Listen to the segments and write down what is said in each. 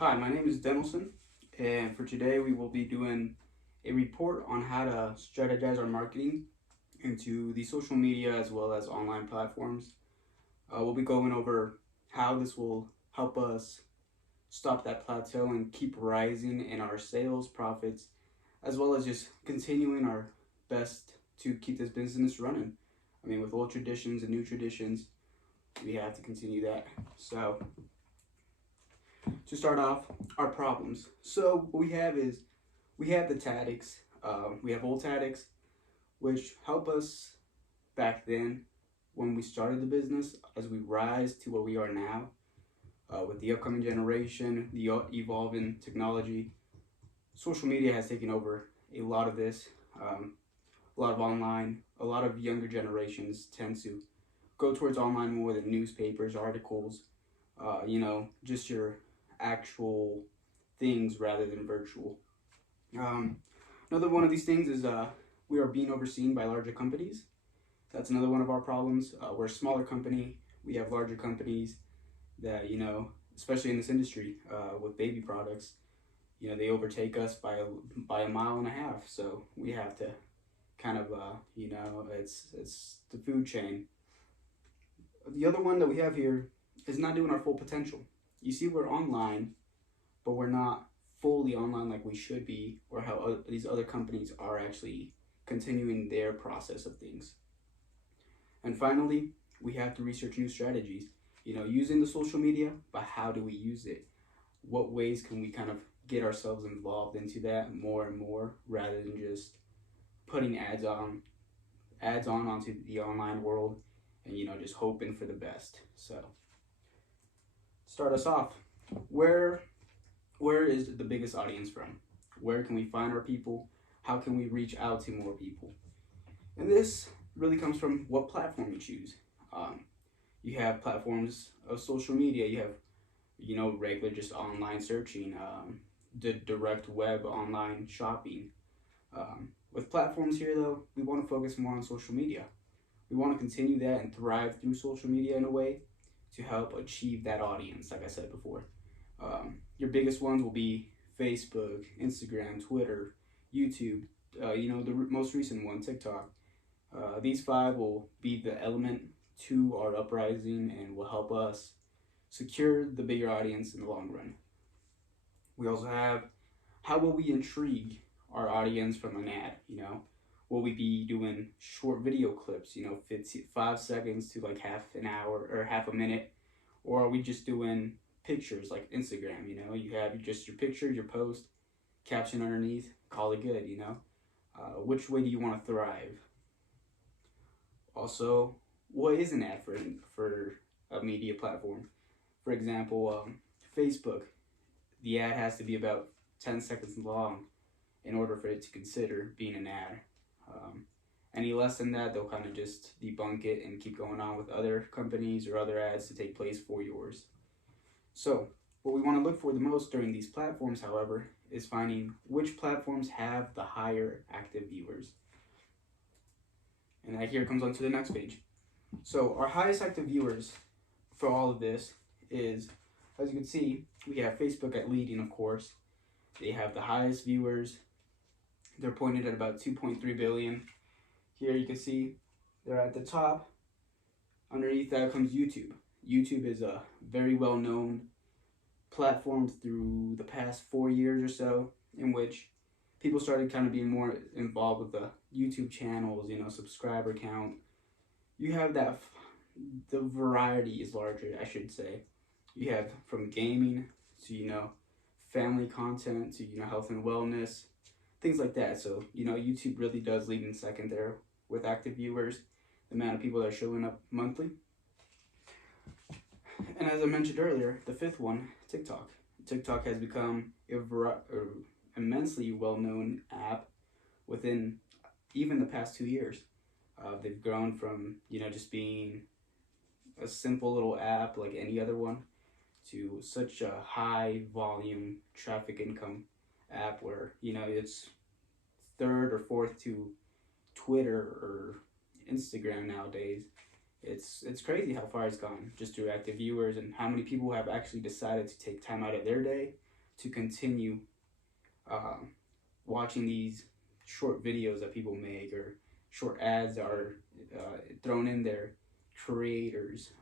Hi, my name is Denelson, and for today we will be doing a report on how to strategize our marketing into the social media as well as online platforms. We'll be going over how this will help us stop that plateau and keep rising in our sales, profits, as well as just continuing our best to keep this business running. I mean, with old traditions and new traditions, we have to continue that. So, to start off, our problems. So what we have is we have the tactics. We have old tactics, which help us back then when we started the business. As we rise to where we are now, with the upcoming generation, the evolving technology, social media has taken over a lot of this. A lot of online, a lot of younger generations tend to go towards online more than newspapers, articles, just your actual things rather than virtual. Another one of these things is we are being overseen by larger companies. That's another one of our problems. We're a smaller company. We have larger companies that, especially in this industry with baby products, they overtake us by a mile and a half. So we have to kind of, it's the food chain. The other one that we have here is not doing our full potential. You see, we're online, but we're not fully online like we should be, or how these other companies are actually continuing their process of things. And finally, we have to research new strategies. Using the social media, but how do we use it? What ways can we kind of get ourselves involved into that more and more, rather than just putting ads on onto the online world and just hoping for the best. So start us off, where is the biggest audience from? Where can we find our people? How can we reach out to more people? And this really comes from what platform you choose. You have platforms of social media. You have regular just online searching, the direct web online shopping. With platforms here, though, we want to focus more on social media. We want to continue that and thrive through social media in a way to help achieve that audience, like I said before. Your biggest ones will be Facebook, Instagram, Twitter, YouTube, the most recent one, TikTok. These 5 will be the element to our uprising and will help us secure the bigger audience in the long run. We also have, how will we intrigue our audience from an ad? Will we be doing short video clips, 5 seconds to like half an hour or half a minute? Or are we just doing pictures like Instagram? You have just your picture, your post, caption underneath, call it good. Which way do you want to thrive? Also, what is an ad for a media platform? For example, Facebook, the ad has to be about 10 seconds long in order for it to consider being an ad. Any less than that, they'll kind of just debunk it and keep going on with other companies or other ads to take place for yours. So what we want to look for the most during these platforms, however, is finding which platforms have the higher active viewers. And that here comes onto the next page. So our highest active viewers for all of this is, as you can see, we have Facebook at leading, of course. They have the highest viewers. They're pointed at about 2.3 billion. Here you can see they're at the top. Underneath that comes YouTube. YouTube is a very well-known platform through the past 4 years or so, in which people started kind of being more involved with the YouTube channels, subscriber count. You have that, the variety is larger, I should say. You have from gaming to, family content to, health and wellness, things like that. So, YouTube really does lead in second there with active viewers, the amount of people that are showing up monthly. And as I mentioned earlier, the 5th one, TikTok. TikTok has become an immensely well-known app within even the past 2 years. They've grown from, just being a simple little app like any other one to such a high volume traffic income app where, it's 3rd or 4th to Twitter or Instagram nowadays. It's crazy how far it's gone just through active viewers and how many people have actually decided to take time out of their day to continue watching these short videos that people make, or short ads that are thrown in there, creators,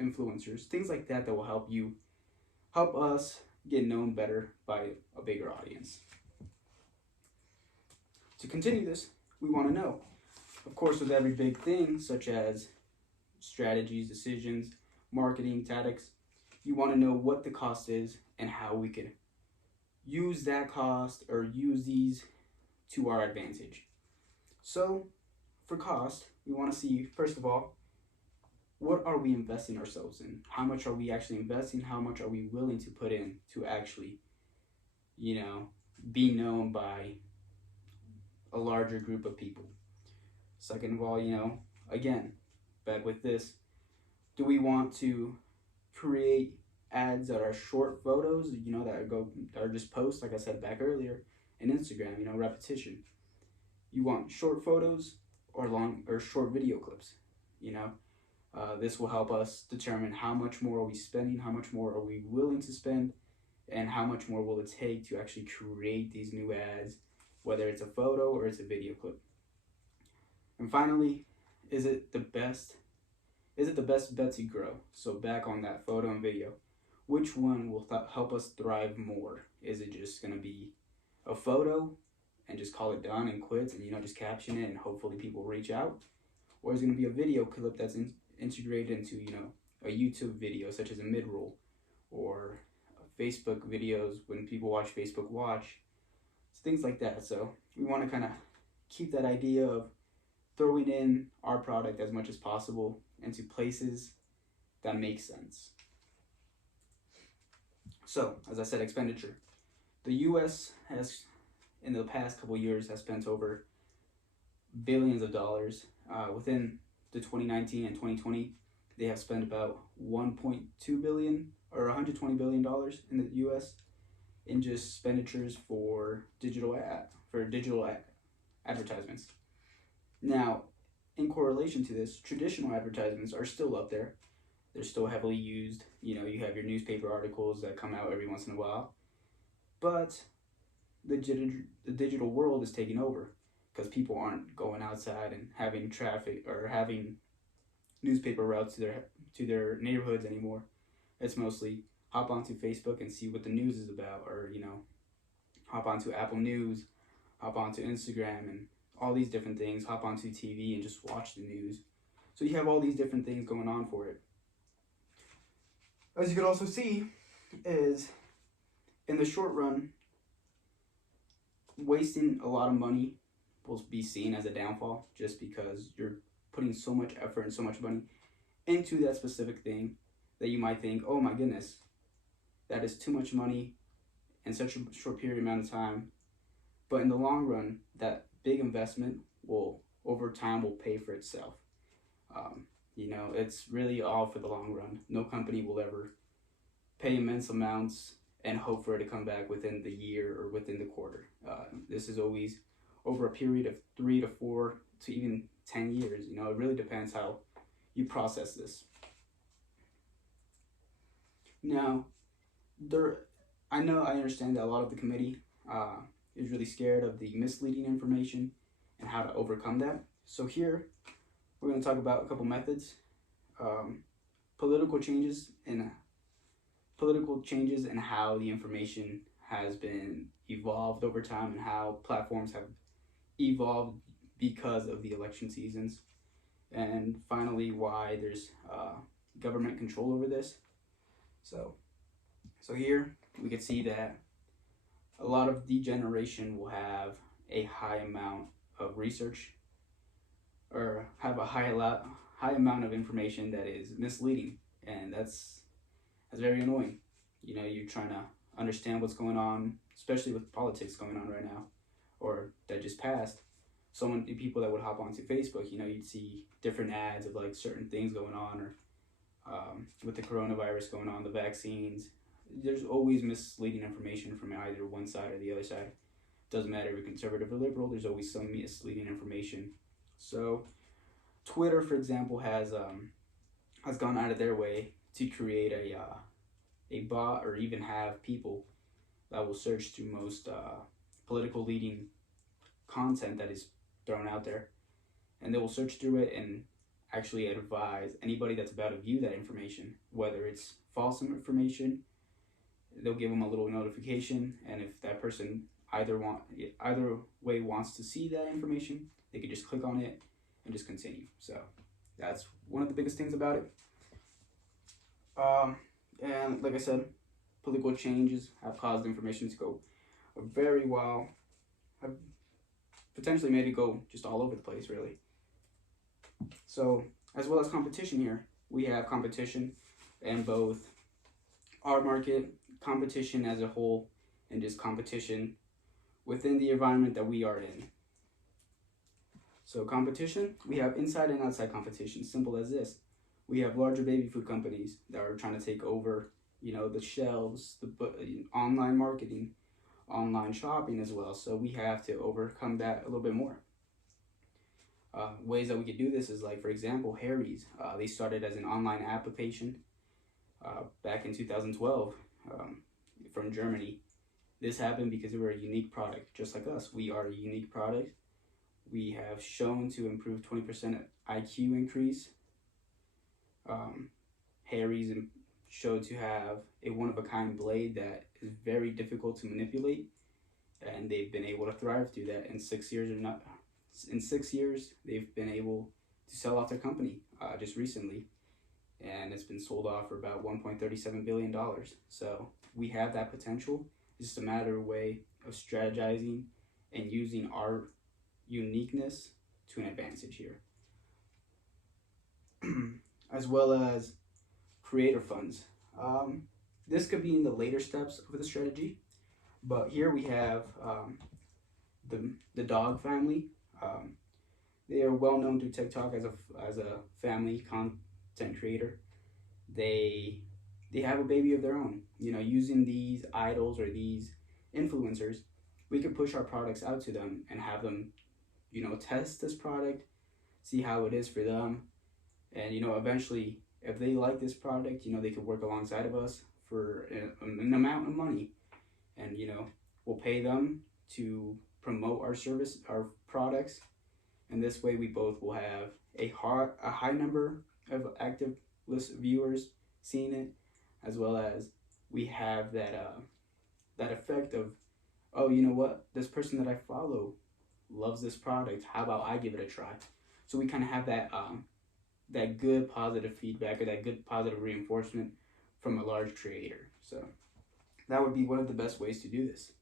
influencers, things like that that will help us get known better by a bigger audience. To continue this, we want to know, of course, with every big thing, such as strategies, decisions, marketing, tactics, you want to know what the cost is and how we can use that cost or use these to our advantage. So, for cost, we want to see, first of all, what are we investing ourselves in? How much are we actually investing? How much are we willing to put in to actually, be known by a larger group of people? Second of all, again, back with this, do we want to create ads that are short photos, that are just posts, like I said back earlier, in Instagram, repetition? You want short photos or short video clips? This will help us determine how much more are we spending, how much more are we willing to spend, and how much more will it take to actually create these new ads, whether it's a photo or it's a video clip. And finally, is it the best bet to grow? So back on that photo and video, which one will help us thrive more? Is it just going to be a photo and just call it done and quit and just caption it and hopefully people reach out? Or is it going to be a video clip that's integrated into a YouTube video, such as a mid-roll, or Facebook videos when people watch Facebook Watch, things like that. So we want to kind of keep that idea of throwing in our product as much as possible into places that make sense. So, as I said, expenditure. The U.S. has, in the past couple years, has spent over billions of dollars. Within the 2019 and 2020, they have spent about $1.2 billion or $120 billion in the U.S. in just expenditures for digital advertisements. Now, in correlation to this, traditional advertisements are still up there. They're still heavily used. You have your newspaper articles that come out every once in a while. But the digital world is taking over because people aren't going outside and having traffic or having newspaper routes to their neighborhoods anymore. It's mostly hop onto Facebook and see what the news is about, or hop onto Apple News, hop onto Instagram, and all these different things, hop onto TV and just watch the news. So you have all these different things going on for it. As you can also see, is in the short run, wasting a lot of money will be seen as a downfall, just because you're putting so much effort and so much money into that specific thing that you might think, oh my goodness, that is too much money in such a short period amount of time. But in the long run, that big investment over time will pay for itself. It's really all for the long run. No company will ever pay immense amounts and hope for it to come back within the year or within the quarter. This is always over a period of 3 to 4 to even 10 years. It really depends how you process this. Now, I understand that a lot of the committee is really scared of the misleading information and how to overcome that. So here, we're going to talk about a couple methods. Political changes and how the information has been evolved over time, and how platforms have evolved because of the election seasons. And finally, why there's government control over this. So here we can see that a lot of the generation will have a high amount of research, or have a high amount of information that is misleading, and that's very annoying. You're trying to understand what's going on, especially with politics going on right now, or that just passed. So many people that would hop onto Facebook, you'd see different ads of like certain things going on, or with the coronavirus going on, the vaccines. There's always misleading information from either one side or the other side. Doesn't matter if you're conservative or liberal, there's always some misleading information. So Twitter, for example, has gone out of their way to create a bot, or even have people that will search through most political leading content that is thrown out there, and they will search through it and actually advise anybody that's about to view that information, whether it's false information. They'll give them a little notification, and if that person either way wants to see that information, they can just click on it and just continue. So that's one of the biggest things about it. And like I said, political changes have caused information to go very well, have potentially made it go just all over the place, really. So, as well as competition here, we have competition in both our market, competition as a whole, and just competition within the environment that we are in. So competition, we have inside and outside competition, simple as this. We have larger baby food companies that are trying to take over, the shelves, the online marketing, online shopping as well. So we have to overcome that a little bit more. Ways that we could do this is, like, for example, Harry's. They started as an online application back in 2012 from Germany. This happened because they were a unique product, just like us. We are a unique product. We have shown to improve 20% IQ increase. Harry's showed to have a one-of-a-kind blade that is very difficult to manipulate, and they've been able to thrive through that. In 6 years, they've been able to sell off their company just recently, and it's been sold off for about $1.37 billion. So we have that potential. It's just a matter of way of strategizing and using our uniqueness to an advantage here. As well as creator funds. This could be in the later steps of the strategy, but here we have the dog family. They are well known through TikTok as a family content creator. They have a baby of their own. Using these idols or these influencers, we could push our products out to them and have them, test this product, see how it is for them, and eventually, if they like this product, they could work alongside of us for an amount of money, and we'll pay them to promote our service, our products, and this way we both will have a high number of active list viewers seeing it, as well as we have that effect of, oh, you know what, this person that I follow loves this product, how about I give it a try? So we kind of have that good positive feedback, or that good positive reinforcement from a large creator. So that would be one of the best ways to do this.